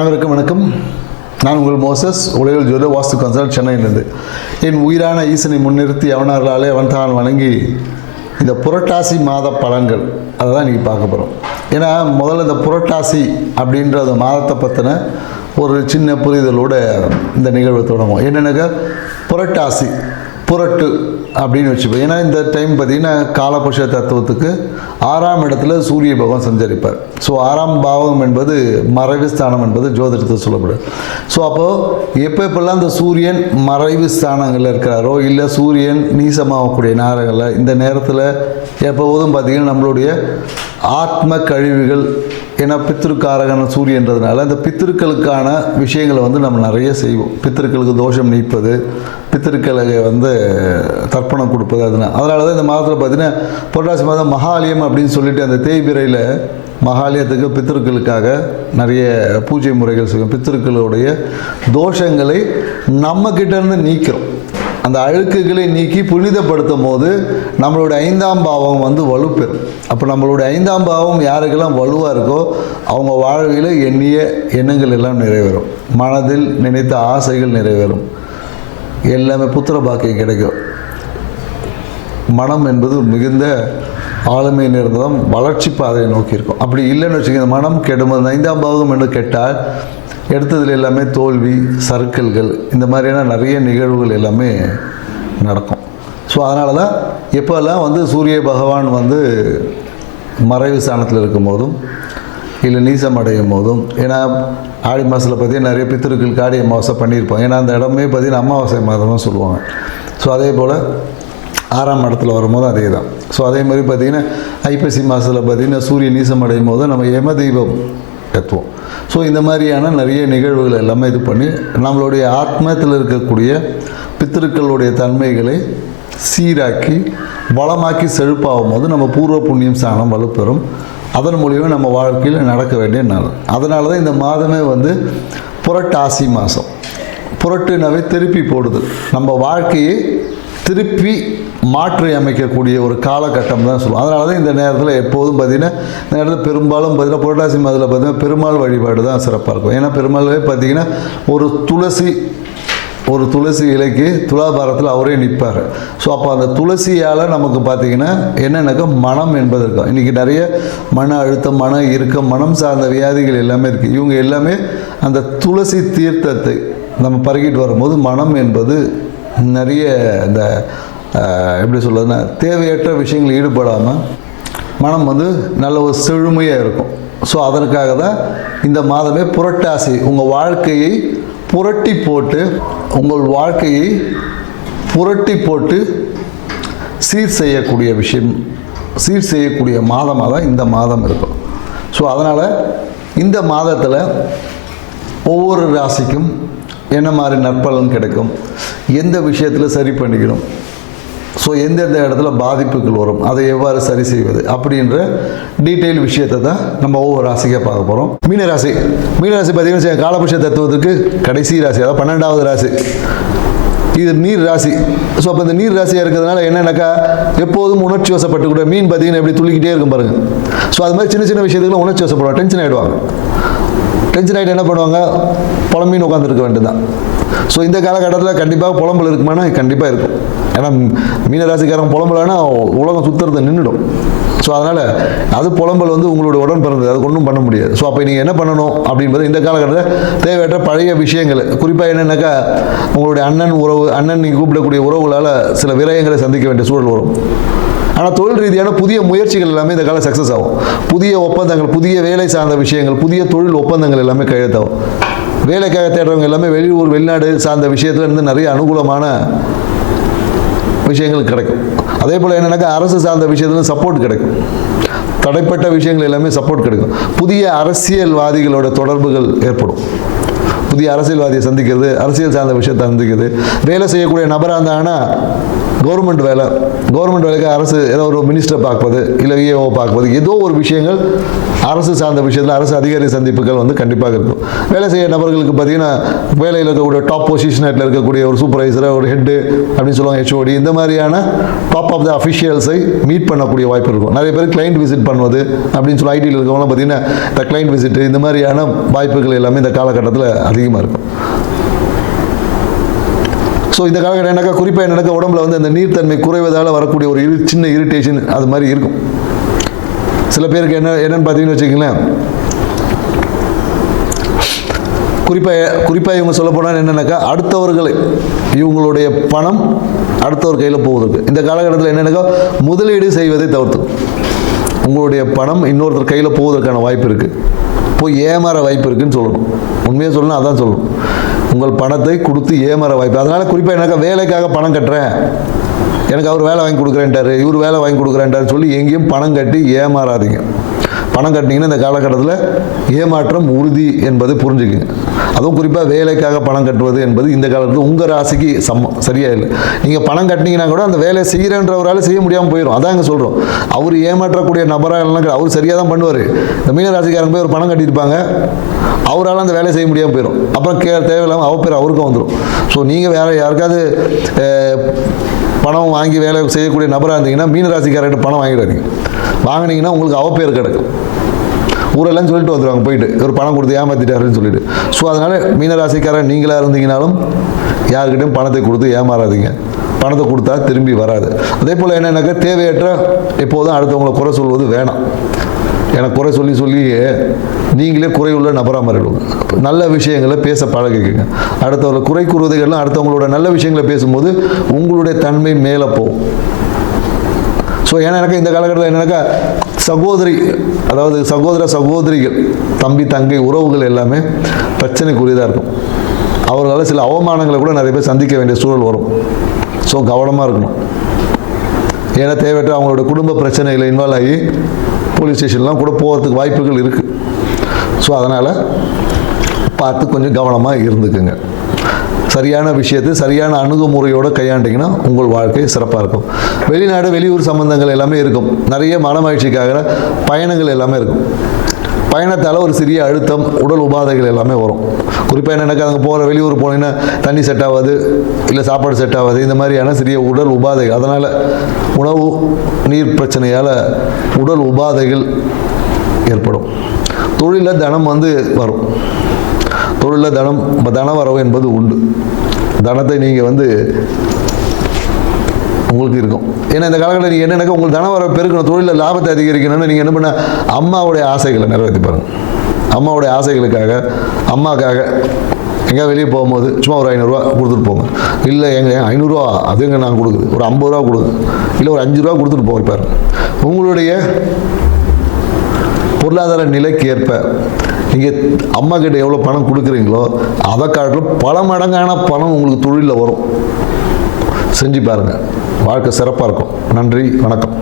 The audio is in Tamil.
அனைவருக்கும் வணக்கம். நான் உங்கள் மோசஸ், உலகில் ஜோதி வாஸ்து கன்சல்ட், சென்னையிலிருந்து. என் உயிரான ஈசனை முன்னிறுத்தி அவனார்களாலே அவன் தான் வணங்கி இந்த புரட்டாசி மாத பலன்கள் அதை தான் இன்றைக்கி பார்க்க போகிறோம். ஏன்னா முதல்ல இந்த புரட்டாசி அப்படின்ற அந்த மாதத்தை பற்றின ஒரு சின்ன புரிதலோடு இந்த நிகழ்வை தொடங்கும். என்னென்னாக்கா புரட்டாசி புரட்டு அப்படின்னு வச்சுப்போம். ஏன்னா இந்த டைம் பார்த்திங்கன்னா காலபுருஷ தத்துவத்துக்கு 6ஆம் இடத்துல சூரிய பகவான் சஞ்சரிப்பார். ஸோ 6ஆம் பாவம் என்பது மறைவு ஸ்தானம் என்பது ஜோதிடத்தில் சொல்லப்படுது. ஸோ அப்போது எப்போல்லாம் இந்த சூரியன் மறைவு ஸ்தானங்களில் இருக்கிறாரோ இல்லை சூரியன் நீசமாகக்கூடிய நேரங்களில் இந்த நேரத்தில் எப்போதும் பார்த்திங்கன்னா நம்மளுடைய ஆத்ம கழிவுகள், ஏன்னா பித்திருக்காரகன சூரியன்றதுனால இந்த பித்திருக்களுக்கான விஷயங்களை நம்ம நிறைய செய்வோம். பித்திருக்களுக்கு தோஷம் நீப்பது, பித்திருக்களுக்கு தர்ப்பணம் கொடுப்பது. அதனால தான் இந்த மாதத்தில் பார்த்திங்கன்னா புரட்டாசி மாதம் மகாலயம் அப்படின்னு சொல்லிட்டு அந்த தேய்பிரையில் மகாலயத்துக்கு பித்திருக்களுக்காக நிறைய பூஜை முறைகள் செய்வோம். பித்திருக்களுடைய தோஷங்களை நம்மக்கிட்டேருந்து நீக்கிறோம். அந்த அழுக்குகளை நீக்கி புனிதப்படுத்தும் போது நம்மளுடைய 5ஆம் பாவம் வலுப்பெறும். அப்போ நம்மளுடைய 5ஆம் பாவம் யாருக்கெல்லாம் வலுவாக இருக்கோ அவங்க வாழ்வில் எண்ணிய எண்ணங்கள் எல்லாம் நிறைவேறும், மனதில் நினைத்த ஆசைகள் நிறைவேறும், எல்லாமே புத்திர பாக்கியம் கிடைக்கும். மனம் என்பது மிகுந்த ஆளுமை நிறைந்ததும் வளர்ச்சி பாதையை நோக்கி இருக்கும். அப்படி இல்லைன்னு வச்சுக்கோங்க, மனம் கெடும்போது 5ஆம் பாவம் என்று கெட்டால் எடுத்ததில் எல்லாமே தோல்வி, சர்க்கிள்கள், இந்த மாதிரியான நிறைய நிகழ்வுகள் எல்லாமே நடக்கும். ஸோ அதனால தான் எப்போல்லாம் சூரிய பகவான் மறைவு ஸ்தானத்தில் இருக்கும் போதும் இல்லை நீசம் அடையும் போதும், ஏன்னா ஆடி மாதத்தில் பார்த்தீங்கன்னா நிறைய பித்திருக்களுக்கு ஆடி அமாவாசை பண்ணியிருப்போம். ஏன்னா அந்த இடமே பார்த்தீங்கன்னா அமாவாசை மாதம் தான் சொல்லுவாங்க. ஸோ அதே போல் 6ஆம் இடத்துல வரும்போது அதே தான். ஸோ அதே மாதிரி பார்த்திங்கன்னா ஐப்பசி மாதத்தில் பார்த்திங்கன்னா சூரிய நீசம் அடையும் போது நம்ம யம தெய்வம் ஏற்றுவோம். ஸோ இந்த மாதிரியான நிறைய நிகழ்வுகள் எல்லாமே இது பண்ணி நம்மளுடைய ஆத்மத்தில் இருக்கக்கூடிய பித்திருக்களுடைய தன்மைகளை சீராக்கி வளமாக்கி செழிப்பாகும் போது நம்ம பூர்வ புண்ணியம் ஸ்தானம் வலுப்பெறும். அதன் மூலியமாக நம்ம வாழ்க்கையில் நடக்க வேண்டிய நாள். அதனால தான் இந்த மாதமே புரட்டாசி மாதம். புரட்டுனாவே திருப்பி போடுது, நம்ம வாழ்க்கையை திருப்பி மாற்றி அமைக்கக்கூடிய ஒரு காலகட்டம் தான் சொல்லுவோம். அதனால தான் இந்த நேரத்தில் எப்போதும் பார்த்திங்கன்னா இந்த நேரத்தில் பெரும்பாலும் பார்த்திங்கன்னா புரட்டாசி மாதத்தில் பார்த்திங்கன்னா பெருமாள் வழிபாடு தான் சிறப்பாக இருக்கும். ஏன்னா பெருமாளே பார்த்திங்கன்னா ஒரு துளசி இலைக்கு துலாபாரத்தில் அவரே நிற்பார். ஸோ அப்போ அந்த துளசியால் நமக்கு பார்த்திங்கன்னா என்னென்னாக்கா மனம் என்பது இருக்கும். இன்றைக்கி நிறைய மன அழுத்தம், மன இறுக்கம், மனம் சார்ந்த வியாதிகள் எல்லாமே இருக்குது. இவங்க எல்லாமே அந்த துளசி தீர்த்தத்தை நம்ம பருகிட்டு வரும்போது மனம் என்பது நிறைய இந்த எப்படி சொல்கிறதுனா தேவையற்ற விஷயங்கள் ஈடுபடாமல் மனம் நல்ல ஒரு செழுமையாக இருக்கும். ஸோ அதற்காக தான் இந்த மாதமே புரட்டாசி உங்கள் வாழ்க்கையை புரட்டி போட்டு சீர் செய்யக்கூடிய மாதமாக தான் இந்த மாதம் இருக்கும். ஸோ அதனால் இந்த மாதத்தில் ஒவ்வொரு ராசிக்கும் என்ன மாதிரி நற்பலன் கிடைக்கும், எந்த விஷயத்தில் சரி பண்ணிக்கணும், ஸோ எந்தெந்த இடத்துல பாதிப்புகள் வரும், அதை எவ்வாறு சரி செய்வது அப்படின்ற டீட்டெயில் விஷயத்தை தான் நம்ம ஒவ்வொரு ராசிக்காக பார்க்க போகிறோம். மீனராசி பார்த்திங்கன்னா காலபுருஷ தத்துவத்துக்கு கடைசி ராசி, அதாவது 12வது ராசி. இது நீர் ராசி. ஸோ அப்போ இந்த நீர் ராசியாக இருக்கிறதுனால என்னென்னாக்கா எப்போதும் உணர்ச்சி வசப்பட்டுக்கூட மீன் பார்த்திங்கன்னா எப்படி துள்ளிக்கிட்டே இருக்கும் பாருங்கள். ஸோ அது மாதிரி சின்ன சின்ன விஷயத்துக்குலாம் உணர்ச்சி வசப்படுவாங்க, டென்ஷன் ஆகிடுவாங்க. டென்ஷன் ஆகிட்டு என்ன பண்ணுவாங்க, புலம்பின்னு உட்காந்துருக்க வேண்டியதுதான். ஸோ இந்த காலகட்டத்தில் கண்டிப்பாக புலம்பல் இருக்குமானா கண்டிப்பாக இருக்கும். ஏன்னா மீனராசிக்காரன் புலம்பலைன்னா உலகம் சுற்றுறது நின்றுடும். ஸோ அதனால் அது புலம்பல் உங்களுடைய உடன் பிறந்தது, அது ஒன்றும் பண்ண முடியாது. ஸோ அப்போ நீங்கள் என்ன பண்ணணும் அப்படின்றது இந்த காலகட்டத்தில் தேவையற்ற பழைய விஷயங்கள், குறிப்பாக என்னென்னாக்கா உங்களுடைய அண்ணன் நீங்கள் கூப்பிடக்கூடிய உறவுகளால் சில விரயங்களை சந்திக்க வேண்டிய சூழல் வரும். ஆனால் தொழில் ரீதியான புதிய முயற்சிகள் எல்லாமே இந்த காலம் சக்ஸஸ் ஆகும். புதிய ஒப்பந்தங்கள், புதிய வேலை சார்ந்த விஷயங்கள், புதிய தொழில் ஒப்பந்தங்கள் எல்லாமே கையெழுத்தாகும். வேலைக்காக தேடுறவங்க எல்லாமே வெளியூர் வெளிநாடு சார்ந்த விஷயத்துல நிறைய அனுகூலமான விஷயங்கள் கிடைக்கும். அதே போல் என்னென்னாக்கா அரசு சார்ந்த விஷயத்துல சப்போர்ட் கிடைக்கும். தடைப்பட்ட விஷயங்கள் எல்லாமே சப்போர்ட் கிடைக்கும். புதிய அரசியல்வாதிகளோட தொடர்புகள் ஏற்படும். புதிய அரசியல்வாதியை சந்திக்கிறது, அரசியல் சார்ந்த விஷயத்தை சந்திக்கிறது. வேலை செய்யக்கூடிய நபராக இருந்தாங்கன்னா கவர்மெண்ட் வேலைக்கு அரசு ஏதோ ஒரு மினிஸ்டரை பார்ப்பது, இல்லை EAO பார்ப்பது, ஏதோ ஒரு விஷயங்கள் அரசு சார்ந்த விஷயத்தில் அரசு அதிகாரி சந்திப்புகள் வந்து கண்டிப்பாக இருக்கும். வேலை செய்ய நபர்களுக்கு பார்த்தீங்கன்னா வேலையில் இருக்கக்கூடிய டாப் பொசிஷனில் இருக்கக்கூடிய ஒரு சூப்பர்வைசரை, ஒரு ஹெட்டு அப்படின்னு சொல்லுவாங்க, HOD, இந்த மாதிரியான டாப் ஆஃப் த அஃபிஷியல்ஸை மீட் பண்ணக்கூடிய வாய்ப்பு இருக்கும். நிறைய பேர் கிளைண்ட் விசிட் பண்ணுவது அப்படின்னு சொல்லி ஐடியில் இருக்கவங்களாம் பார்த்தீங்கன்னா இந்த கிளைண்ட் விசிட் இந்த மாதிரியான வாய்ப்புகள் எல்லாமே இந்த காலகட்டத்தில் அதிகமாக இருக்கும். ஸோ இந்த காலகட்டம் என்னக்கா குறிப்பாக என்னக்கா உடம்புல வந்து அந்த நீர்த்தன்மை குறைவதால் வரக்கூடிய ஒரு சின்ன இரிட்டேஷன் அது மாதிரி இருக்கும். சில பேருக்கு என்னன்னு பார்த்தீங்கன்னு வச்சுக்கங்களேன், குறிப்பாக இவங்க சொல்ல போனால் என்னென்னாக்கா அடுத்தவர்களை இவங்களுடைய பணம் அடுத்தவர் கையில் போவதற்கு இந்த காலகட்டத்தில் என்னென்னாக்கா முதலீடு செய்வதை தவிர்த்து உங்களுடைய பணம் இன்னொருத்தர் கையில் போவதற்கான வாய்ப்பு இருக்குது, போய் ஏமாற வாய்ப்பு இருக்குதுன்னு சொல்லணும். உண்மையாக சொல்லணும், அதான் சொல்லணும். உங்கள் பணத்தை கொடுத்து ஏமாற வாய்ப்பு. அதனால் குறிப்பாக எனக்கு வேலைக்காக பணம் கட்டுறேன், எனக்கு அவர் வேலை வாங்கி கொடுக்குறேன்ட்டார், இவர் வேலை வாங்கி கொடுக்குறேன்ட்டார் சொல்லி எங்கேயும் பணம் கட்டி ஏமாறாதீங்க. பணம் கட்டினீங்கன்னா இந்த காலகட்டத்தில் ஏமாற்றம் உறுதி என்பதை புரிஞ்சுக்குங்க. அதுவும் குறிப்பாக வேலைக்காக பணம் கட்டுவது என்பது இந்த காலத்தில் உங்கள் ராசிக்கு சரியாக இல்லை. நீங்கள் பணம் கட்டினீங்கன்னா கூட அந்த வேலையை செய்கிறன்றவரால் செய்ய முடியாமல் போயிடும். அதான் இங்கே சொல்கிறோம். அவர் ஏமாற்றக்கூடிய நபராக இல்லைனா அவர் சரியாக தான் பண்ணுவார். இந்த மீன ராசிக்காரங்க போய் ஒரு பணம் கட்டியிருப்பாங்க, அவரால் அந்த வேலையை செய்ய முடியாமல் போயிடும். அப்புறம் தேவையில்லாமல் அவ பேர் அவருக்கும் வந்துடும். ஸோ நீங்கள் வேறு யாருக்காவது பணம் வாங்கி வேலை செய்யக்கூடிய நபராக இருந்தீங்கன்னா மீனராசிக்காரர்கிட்ட பணம் வாங்கிடாதீங்க. வாங்கினீங்கன்னா உங்களுக்கு அவ பேர் கிடக்கும். ஊரெல்லாம் சொல்லிட்டு வந்துடுவாங்க போயிட்டு ஒரு பணம் கொடுத்து ஏமாற்றிட்டாருன்னு சொல்லிட்டு. ஸோ அதனால் மீனராசிக்காரர் நீங்களாக இருந்தீங்கனாலும் யாருக்கிட்டையும் பணத்தை கொடுத்து ஏமாறாதீங்க. பணத்தை கொடுத்தா திரும்பி வராது. அதே போல் என்னென்னாக்கா தேவையற்ற எப்போதும் அடுத்தவங்களை குறை சொல்வது வேணாம். எனக்கு குறை சொல்லி நீங்களே குறையுள்ள நபராக மாறிடுவோங்க. நல்ல விஷயங்களை பேச பழகிக்குங்க. அடுத்தவங்களை குறை கூறுவதைகள்லாம் அடுத்தவங்களோட நல்ல விஷயங்களை பேசும்போது உங்களுடைய தன்மை மேலே போகும். ஸோ எனக்கு இந்த காலகட்டத்தில் என்னன்னாக்கா சகோதரி, அதாவது சகோதரிகள், தம்பி தங்கை உறவுகள் எல்லாமே பிரச்சனைக்குரியதாக இருக்கும். அவர்களால் சில அவமானங்களை கூட நிறைய பேர் சந்திக்க வேண்டிய சூழல் வரும். ஸோ கவனமாக இருக்கணும். ஏன்னா தேவையற்ற அவங்களோட குடும்ப பிரச்சனைகளை இன்வால்வ் ஆகி போலீஸ் ஸ்டேஷன்லாம் கூட போகிறதுக்கு வாய்ப்புகள் இருக்குது. ஸோ அதனால் பார்த்து கொஞ்சம் கவனமாக இருந்துக்குங்க. சரியான விஷயத்தை சரியான அணுகுமுறையோடு கையாண்டிங்கன்னா உங்கள் வாழ்க்கை சிறப்பாக இருக்கும். வெளிநாடு வெளியூர் சம்பந்தங்கள் எல்லாமே இருக்கும். நிறைய மனமகிழ்ச்சிக்காக பயணங்கள் எல்லாமே இருக்கும். பயணத்தால் ஒரு சிறிய அழுத்தம், உடல் உபாதைகள் எல்லாமே வரும். குறிப்பாக என்னென்னாக்கா அங்கே போகிற வெளியூர் போனீங்கன்னா தண்ணி செட் ஆகாது, இல்லை சாப்பாடு செட் ஆகாது, இந்த மாதிரியான சிறிய உடல் உபாதைகள். அதனால் உணவு நீர் பிரச்சனையால் உடல் உபாதைகள் ஏற்படும். தொழிலில் தனம் வரும். தொழிலில் தன வரவு என்பது உண்டு. தனத்தை நீங்கள் உங்களுக்கு இருக்கும். ஏன்னா இந்த காலகட்டத்தில் நீங்கள் என்னென்னாக்கா உங்களுக்கு தன வரவு பெருக்கணும், தொழிலில் லாபத்தை அதிகரிக்கணும்னு நீங்கள் என்ன பண்ண அம்மாவுடைய ஆசைகளை நிறைவேற்றி பாருங்கள். அம்மாவுடைய ஆசைகளுக்காக, அம்மாக்காக எங்கேயா வெளியே போகும்போது சும்மா ஒரு 500 ரூபா கொடுத்துட்டு போங்க. இல்லை எங்க 500 ரூபா அது எங்கே நான் கொடுக்குது, ஒரு 50 ரூபா கொடுங்க, இல்லை ஒரு 5 ரூபா கொடுத்துட்டு போயிருப்பார். உங்களுடைய பொருளாதார நிலைக்கு ஏற்ப நீங்கள் அம்மா கிட்ட எவ்வளோ பணம் கொடுக்குறீங்களோ அதை காட்டிலும் பல மடங்கான பணம் உங்களுக்கு தொழிலில் வரும். செஞ்சு பாருங்கள், வாழ்க்கை சிறப்பாக இருக்கும். நன்றி, வணக்கம்.